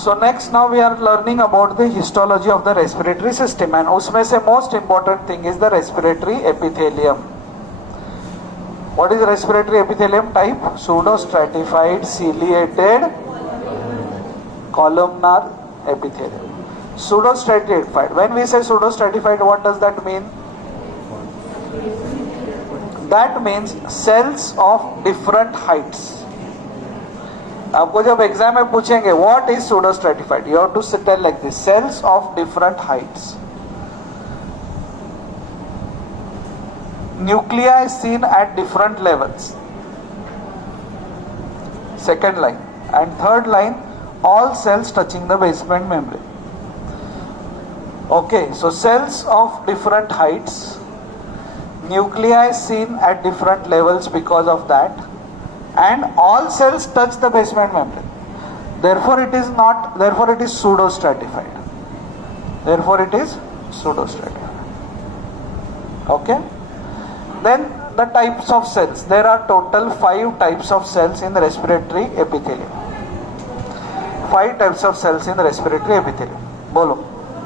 So next now we are learning about the histology of the respiratory system, and उसमें से most important thing is the respiratory epithelium. What is respiratory epithelium type? Pseudostratified ciliated columnar epithelium. Pseudostratified. When we say pseudostratified, what does that mean? That means cells of different heights. आपको जब exam में पूछेंगे what is pseudostratified, you have to tell like this: cells of different heights. Nuclei is seen at different levels. Second line. And third line, all cells touching the basement membrane. Okay, so cells of different heights. Nuclei is seen at different levels because of that. And all cells touch the basement membrane. Therefore it is pseudostratified. Therefore it is pseudostratified. Okay? Then the types of cells. There are total 5 types of cells in the respiratory epithelium. 5 types of cells in the respiratory epithelium. बोलो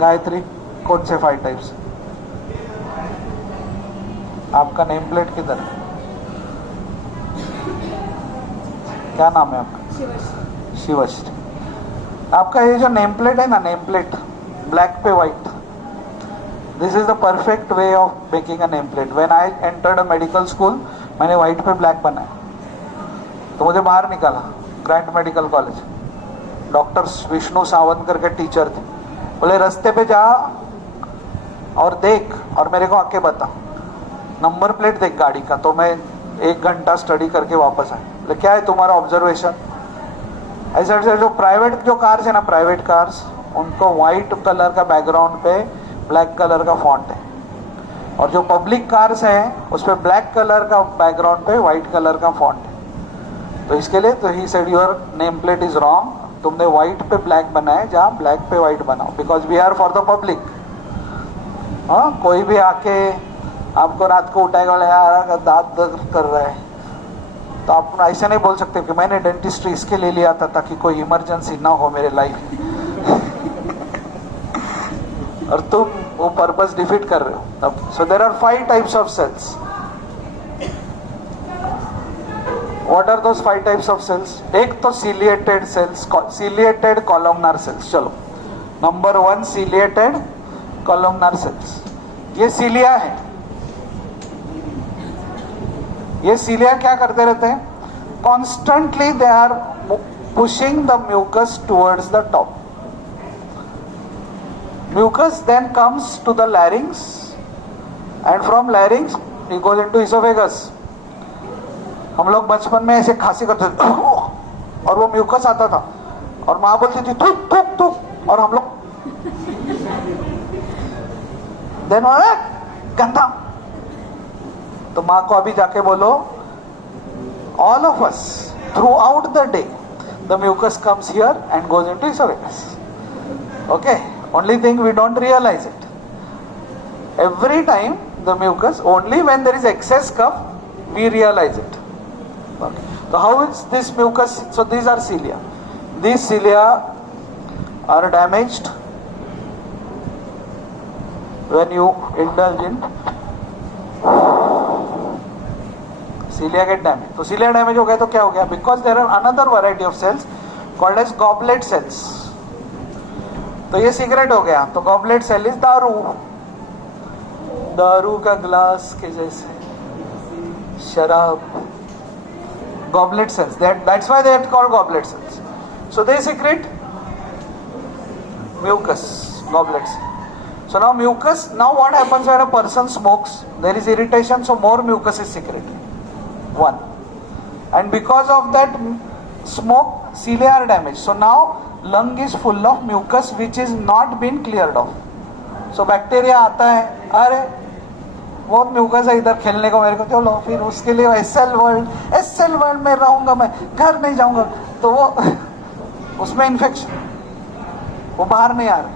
गायत्री, कौन से 5 types? आपका name plate किधर है? क्या नाम है आपका? शिवश्री. आपका ये जो नेम प्लेट है ना, नेम प्लेट ब्लैक पे white, this is the perfect way of making a name plate. When I entered a medical school, मैंने व्हाइट पे ब्लैक बनाया तो मुझे बाहर निकाला grand medical college. Doctor Vishnu Sawant करके टीचर थे, बोले रास्ते पे जा और देख और मेरे को आके बता, नंबर प्लेट देख गाड़ी का. तो मैं 1 घंटा स्टडी करके वापस आया. बोले क्या है तुम्हारा ऑब्जर्वेशन? ऐसा जो प्राइवेट जो कार्स है ना, प्राइवेट कार्स, उनको व्हाइट कलर का बैकग्राउंड पे ब्लैक कलर का फॉन्ट है, और जो पब्लिक कार्स हैं उस पर ब्लैक कलर का बैकग्राउंड पे व्हाइट कलर का फॉन्ट है. तो इसके लिए तो he said your name plate is wrong. तुमने व्हाइट पे ब्लैक बनाया, जहाँ ब्लैक पे व्हाइट बनाओ, because we are for the public. हाँ, कोई भी आके आपको रात को उठाएगा, बोले यार दांत दर्द कर रहा है, तो आप ऐसे नहीं बोल सकते कि मैंने डेंटिस्ट्री इसके लिए लिया था ताकि कोई इमरजेंसी ना हो मेरे लाइफ में. और तुम वो पर्पस डिफीट कर रहे हो तब. So there are 5 types of cells. What are those 5 types of cells? एक तो ciliated cells, ciliated columnar cells. चलो, नंबर 1 सीलिएटेड कॉलमनार सेल्स. ये सीलिया है. ये सीलिया क्या करते रहते हैं? Constantly they are pushing the mucus towards the top. Mucus then comes to the larynx, and from larynx it goes into esophagus. हम लोग बचपन में ऐसे खांसी करते थे और वो म्यूकस आता था और माँ बोलती थी थूक थूक थूक, और हम लोग देन गंदा. तो माँ को अभी जाके बोलो, all of us throughout the day the mucus comes here and goes into esophagus. Okay, only thing we don't realize it. Every time the mucus, only when there is excess cough we realize it. Okay. So how is this mucus? So these are cilia. These cilia are damaged when you indulge in cilia get damaged. तो cilia damage हो गया तो क्या हो गया? Because there are another variety of cells called as goblet cells. तो ये cigarette हो गया, तो गॉबलेट सेल इज दारू. दारू का ग्लास के जैसे शराब. Goblet cells, that's why they are called goblet cells. So they secrete mucus, goblet cell. So now mucus, now what happens when a person smokes? There is irritation, so more mucus is secreted. 1. And because of that smoke, cilia are damaged. So now lung is full of mucus which is not been cleared off. So bacteria आता है, अरे बहुत mucus है इधर खेलने को मेरे को, चलो फिर उसके लिए एसएल वर्ल्ड में रहूंगा, मैं घर नहीं जाऊंगा. तो वो उसमें इन्फेक्शन, वो बाहर नहीं आ रहा.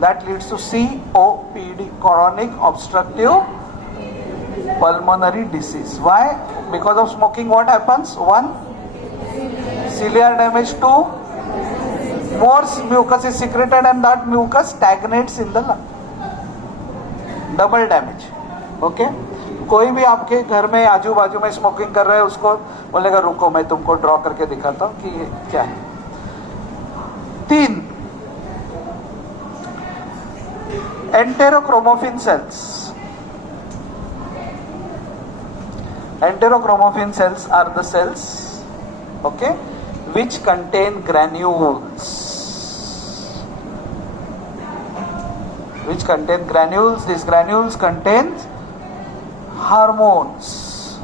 That leads to COPD, chronic obstructive pulmonary disease. Why? Because of smoking what happens? 1, ciliary damage. 2, more mucus is secreted and that mucus stagnates in the lung. Double damage. Okay? कोई भी आपके घर में आजू बाजू में स्मोकिंग कर रहा है उसको बोलेगा रुको मैं तुमको ड्रॉ करके दिखाता हूं कि ये क्या है. 3 एंटेरोक्रोमोफिन sales. Enterochromaffin cells are the cells, okay, which contain granules. Which contain granules. These granules contain hormones,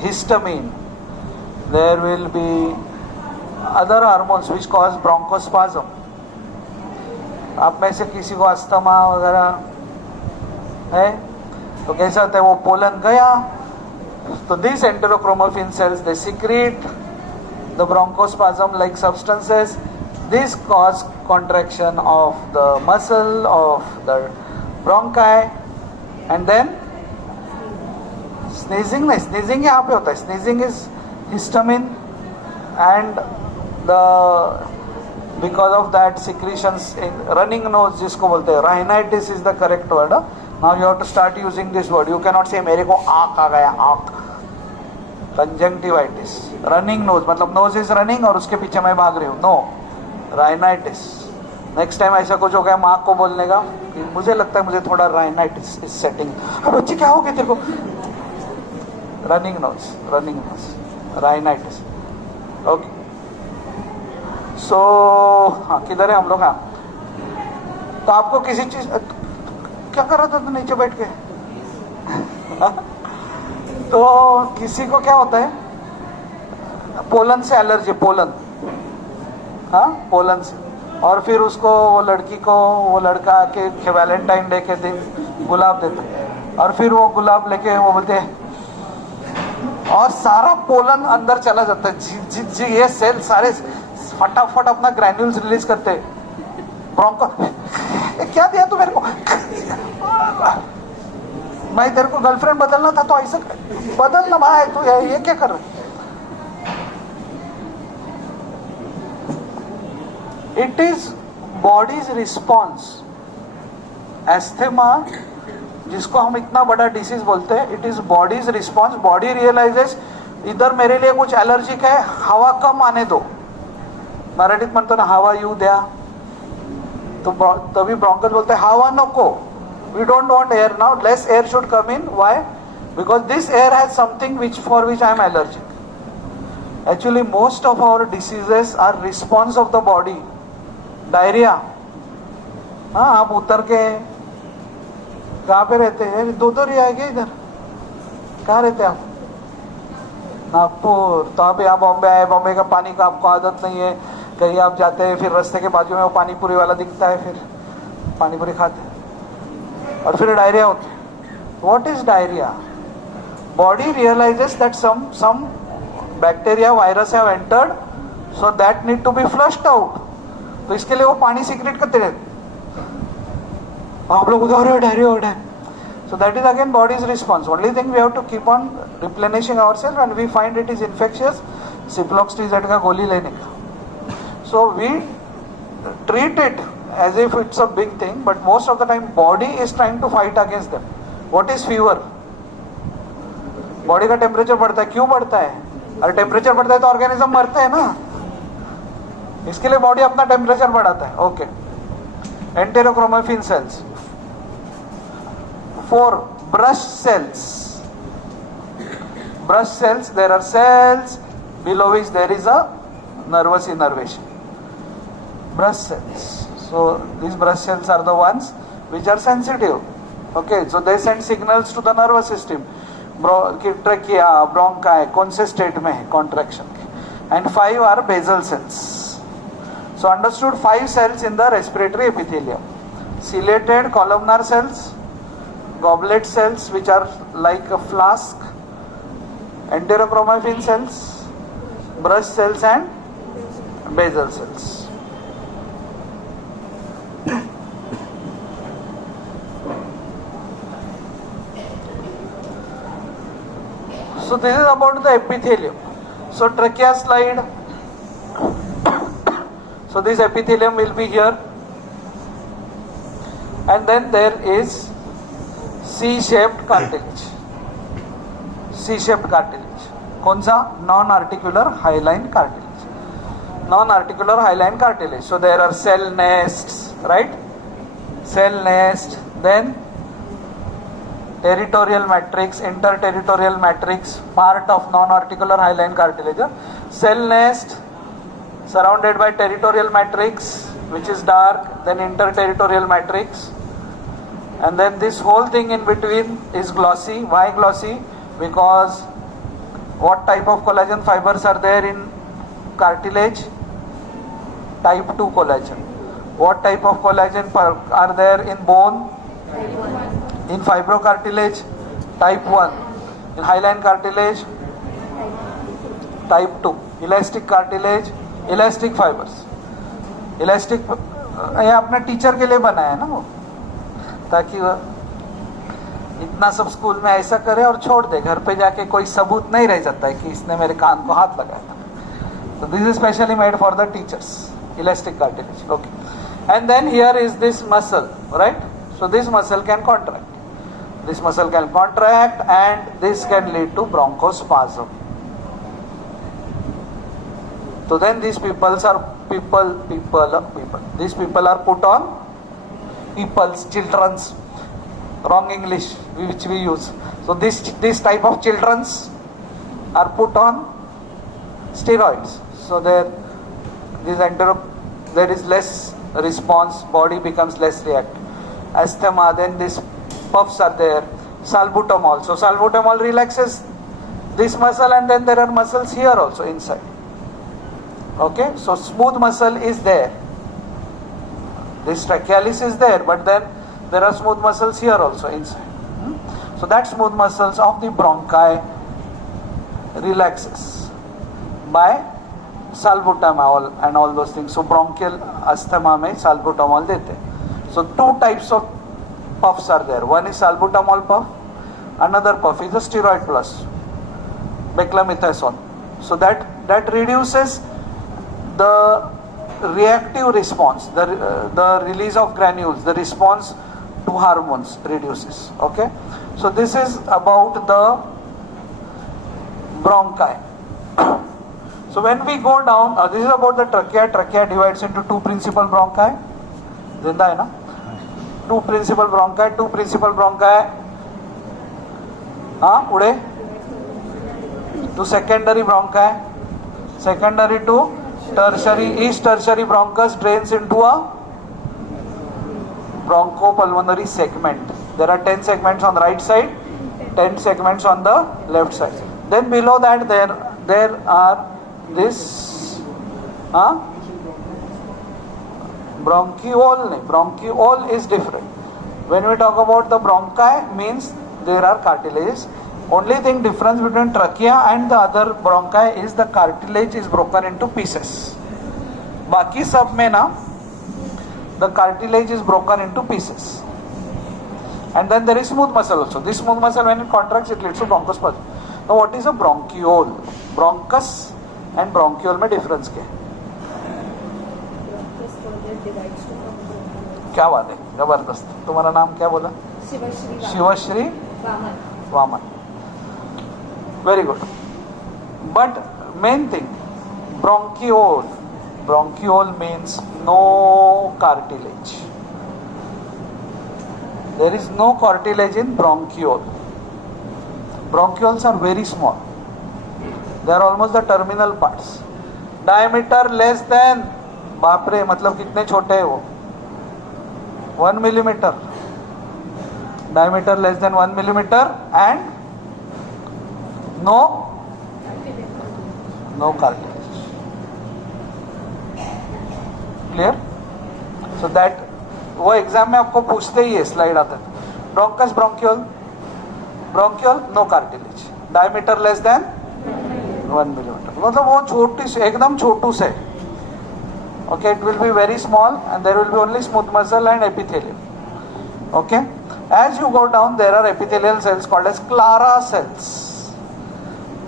histamine. There will be other hormones which cause bronchospasm. आप में से किसी को अस्थमा वगैरह है तो कैसा होता है, वो पोलन गया तो these enterochromaffin cells they secrete the bronchospasm like substances. This cause contraction of the muscle of the bronchi and then sneezing. नहीं, sneezing यहाँ पे होता है. Sneezing is histamine and the because of that secretions in running nose जिसको बोलते हैं rhinitis is the correct word. Now you have to start using this word. You cannot say मेरे को आँख आ गया आँख. Conjunctivitis. Running nose मतलब nose is running और उसके पीछे मैं भाग रही हूँ. No. Rhinitis. नेक्स्ट टाइम ऐसा कुछ हो गया माँ को बोलने का कि मुझे लगता है मुझे थोड़ा rhinitis is setting. अब बच्चे क्या हो गया तेरे को? Running nose. Rhinitis. Okay. So हाँ किधर है हम लोग? हाँ तो आपको किसी चीज क्या कर रहा था तो नीचे बैठ के तो किसी को क्या होता है पोलन से एलर्जी. पोलन हाँ पोलन से और फिर उसको वो लड़की को वो लड़का के वैलेंटाइन डे के दिन गुलाब देता है और फिर वो गुलाब लेके वो बोलते हैं और सारा पोलन अंदर चला जाता है. जी ये सेल सारे फटाफट अपना ग्रैन्यूल्स रिलीज करते हैं. ब्रोंको क्या दिया तू मेरे को? मैं तेरे को गर्लफ्रेंड बदलना था तो ऐसा बदलना भाई तू ये क्या कर रहा है? It is body's response. Asthma जिसको हम इतना बड़ा डिसीज बोलते हैं it is body's response. Body realises इधर मेरे लिए कुछ एलर्जिक है हवा कम आने दो. मराठीत म्हणतो ना हवा येऊ द्या तो तभी ब्रोंकस बोलते हैं हवा नको. We don't want air now. Less air should come in. Why? Because this air has something for which I am allergic. Actually, most of our diseases are response of the body. Diarrhea. हाँ आप उतर के कहाँ पे रहते हैं? दो रिया है क्या इधर? कहाँ रहते हैं आप? नागपुर. तो आप यहाँ बॉम्बे आए. बॉम्बे का पानी का आपको आदत नहीं है. कहीं आप जाते हैं फिर रास्ते के बाजू में वो पानी पूरी वाला दिखता है फिर पानी पूरी खाते हैं और फिर डायरिया होता है. What is diarrhoea? Body realises that some bacteria virus have entered so that need to be flushed out. तो इसके लिए वो पानी सीक्रेट करते रहते. आप लोग उधर डायरिया हो रहा है. So that is again body's response. Only thing we have to keep on replenishing ourselves and we find it is infectious. Ciprofloxacin का गोली लेने का. So we treat it as if it's a big thing, but most of the time body is trying to fight against them. What is fever? Body का temperature बढ़ता है. क्यों बढ़ता है? अरे टेम्परेचर बढ़ता है तो ऑर्गेनिज्म मरते हैं ना. इसके लिए बॉडी अपना टेम्परेचर बढ़ाता है. Okay. एंटेरोक्रोमाफिन sales. 4 brush cells. Brush cells, there are cells below which there is a nervous innervation. Brush cells. So these brush cells are the ones which are sensitive. Okay, so they send signals to the nervous system. Trachea, bronchi, कौन से state में है contraction के. And 5 are basal cells. So understood 5 cells in the respiratory epithelium. Ciliated columnar cells, goblet cells which are like a flask, enterochromaffin cells, brush cells and basal cells. So this is about the epithelium. So trachea slide. So this epithelium will be here, and then there is C-shaped cartilage. C-shaped cartilage. कौन सा? Non-articular hyaline cartilage. Non-articular hyaline cartilage. So there are cell nests, right? Cell nest. Then territorial matrix, interterritorial matrix, part of non-articular hyaline cartilage. Cell nest surrounded by territorial matrix, which is dark, then interterritorial matrix, and then this whole thing in between is glossy. Why glossy? Because what type of collagen fibers are there in cartilage? Type 2 collagen. What type of collagen are there in bone? In fibrocartilage? Type 1. In hyaline cartilage? Type 2. Elastic cartilage? Elastic fibers. Elastic ये अपने teacher के लिए बनाया ना वो, ताकि वह इतना सब स्कूल में ऐसा करे और छोड़ दे, घर पे जाके कोई सबूत नहीं रह जाता है कि इसने मेरे कान को हाथ लगाया था. So this is specially made for the teachers. Elastic cartilage. Okay. And then here is this muscle, right? So this muscle can contract. This muscle can contract, and this can lead to bronchospasm. So then these people are These people are put on children's, wrong English which we use. So this type of children's are put on steroids. So there is less response, body becomes less reactive. Asthma, then these puffs are there. Salbutamol. So salbutamol relaxes this muscle, and then there are muscles here also inside. Okay, so smooth muscle is there. This trachealis is there, but then there are smooth muscles here also inside. So that smooth muscles of the bronchi relaxes by salbutamol and all those things. So bronchial asthma mein salbutamol dete. So two types of puffs are there. One is salbutamol puff, another puff is a steroid plus beclomethasone. So that reduces the reactive response, the release of granules, the response to hormones reduces. Okay, so this is about the bronchi. So when we go down, this is about the trachea. Trachea divides into two principal bronchi. Zinda hai na? Two principal bronchi. Ude? To secondary bronchi. Secondary to tertiary. Each tertiary bronchus drains into a bronchopulmonary segment. There are 10 segments on the right side, 10 segments on the left side. Then below that there are this bronchiole. Bronchiole is different. When we talk about the bronchi, means there are cartilages. Only thing difference between trachea and the other bronchi is the cartilage is broken into pieces. Baki sab mein na, the cartilage is broken into pieces. And then there is smooth muscle also. This smooth muscle, when it contracts, it leads to bronchospasm. Now what is a bronchiole? Bronchus and bronchiole mein difference क्या है? क्या बात है, जबरदस्त. तुम्हारा नाम क्या बोला? Shivashree Vaman. Very good. But main thing, bronchiole means no cartilage. There is no cartilage in bronchiole. Bronchioles are very small. They are almost the terminal parts. Diameter less than, बाप रे, मतलब कितने छोटे हैं वो? 1 millimeter. Diameter less than 1 millimeter and no cartilage. Clear? So that वो exam में आपको पूछते ही है, स्लाइड आता है. Bronchus bronchiole no cartilage, diameter less than 1 millimeter. मतलब वो छोटी से एकदम छोटू से. Okay, it will be very small and there will be only smooth muscle and epithelium. Okay, as you go down there are epithelial cells called as Clara cells.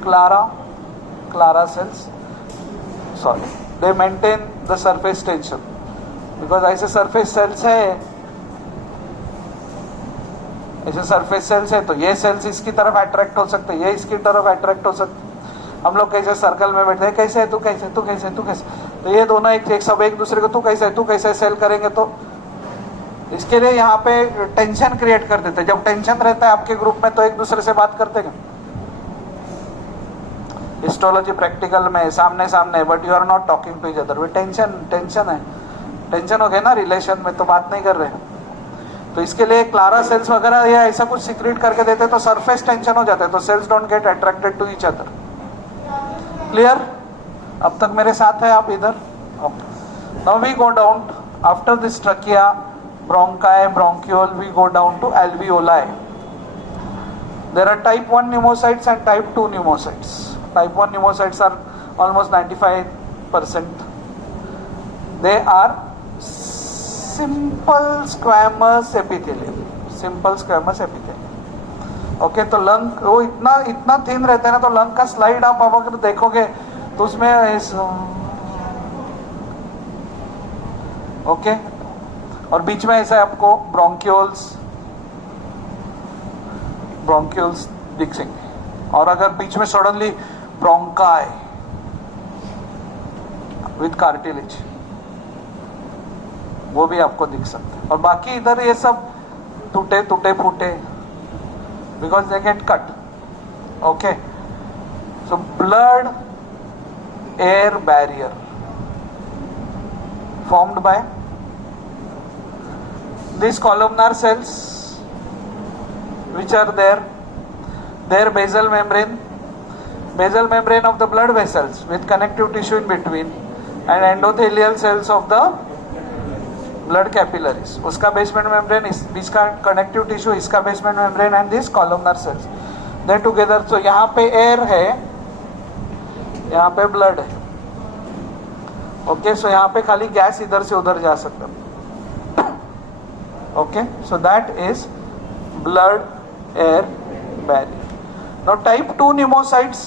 Clara cells. Sorry, they maintain the surface tension, because ऐसे surface sales है, ऐसे surface sales है तो ये sales इसकी तरफ attract हो सकते, ये इसकी तरफ अट्रैक्ट हो सकते। हम लोग कैसे सर्कल में बैठते हैं, कैसे है तू, कैसे तू, कैसे तू, कैसे, तो ये दोनों एक सब एक दूसरे को तू कैसे है, तू कैसे सेल करेंगे, तो इसके लिए यहाँ पे टेंशन क्रिएट कर देते। जब टेंशन रहता है आपके ग्रुप में तो एक दूसरे से बात करते हैं हिस्टोलॉजी प्रैक्टिकल में सामने सामने, but you are not talking to each other. वे टेंशन है, टेंशन हो गया ना रिलेशन में, तो बात नहीं कर रहे। तो इसके लिए क्लारा सेल्स वगैरह या ऐसा कुछ सीक्रेट करके देते तो सरफेस टेंशन हो जाता है, तो cells don't get attracted to each other. Clear? अब तक मेरे साथ है आप इधर? Now we go down after this trachea, bronchi, bronchiole, we go down to alveoli. There are type 1 pneumocytes and type 2 pneumocytes. Type 1 pneumocytes are almost 95%. They are simple squamous epithelium. Simple squamous epithelium. Okay, तो lung वो इतना thin रहता है ना, तो lung का slide आप अगर देखोगे तो उसमें ओके, और बीच में ऐसा आपको ब्रोंक्यूल्स दिखेंगे। और अगर बीच में सडनली ब्रोंकाई विथ कार्टिलेज, वो भी आपको दिख सकते हैं। और बाकी इधर ये सब टूटे फूटे, because they get cut. Okay, so blood air barrier formed by these columnar cells which are their basal membrane of the blood vessels with connective tissue in between, and endothelial cells of the blood capillaries. उसका basement membrane, इसका connective tissue, इसका basement membrane, and these columnar cells they together. So यहाँ पे air है, यहाँ पे blood है। Okay, सो यहाँ पे खाली गैस इधर से उधर जा सकता है। Okay, so that is blood air barrier. Now type 2 pneumocytes,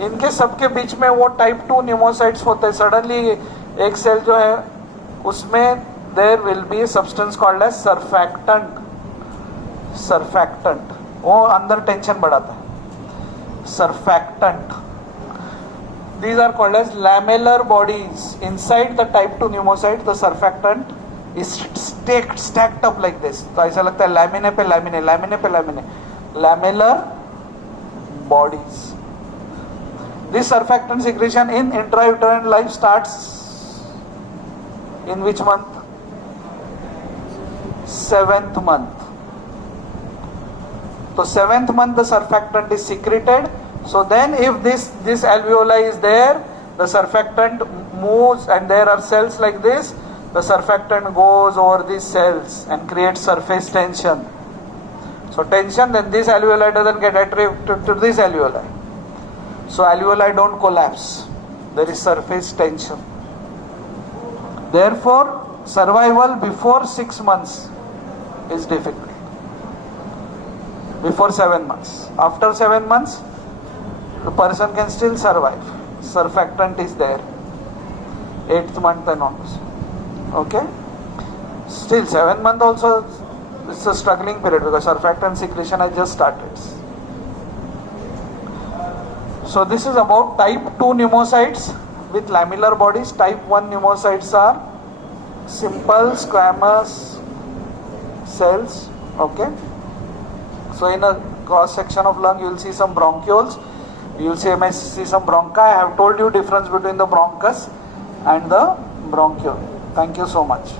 इनके सबके बीच में वो टाइप 2 न्यूमोसाइट्स होते हैं। सडनली एक सेल जो है उसमें there will be substance called as surfactant, वो अंदर टेंशन बढ़ाता है, surfactant. These are called as lamellar bodies. Inside the type 2 pneumocyte, the surfactant is stacked up like this. तो ऐसा लगता है laminae पे laminae, lamellar bodies. This surfactant secretion in intrauterine life starts in which month? 7th month. So 7th month the surfactant is secreted. So then if this alveoli is there, the surfactant moves and there are cells like this, the surfactant goes over these cells and creates surface tension. So tension, then this alveoli doesn't get attracted to this alveoli. So alveoli don't collapse. There is surface tension. Therefore, survival before 6 months is difficult. Before 7 months. After 7 months, the person can still survive. Surfactant is there. 8th month and onwards. Okay? Still 7th month also it's a struggling period because surfactant secretion has just started. So this is about type 2 pneumocytes with lamellar bodies. Type 1 pneumocytes are simple squamous cells. Okay? So in a cross section of lung you will see some bronchioles. You will see some bronchi. I have told you difference between the bronchus and the bronchiole. Thank you so much.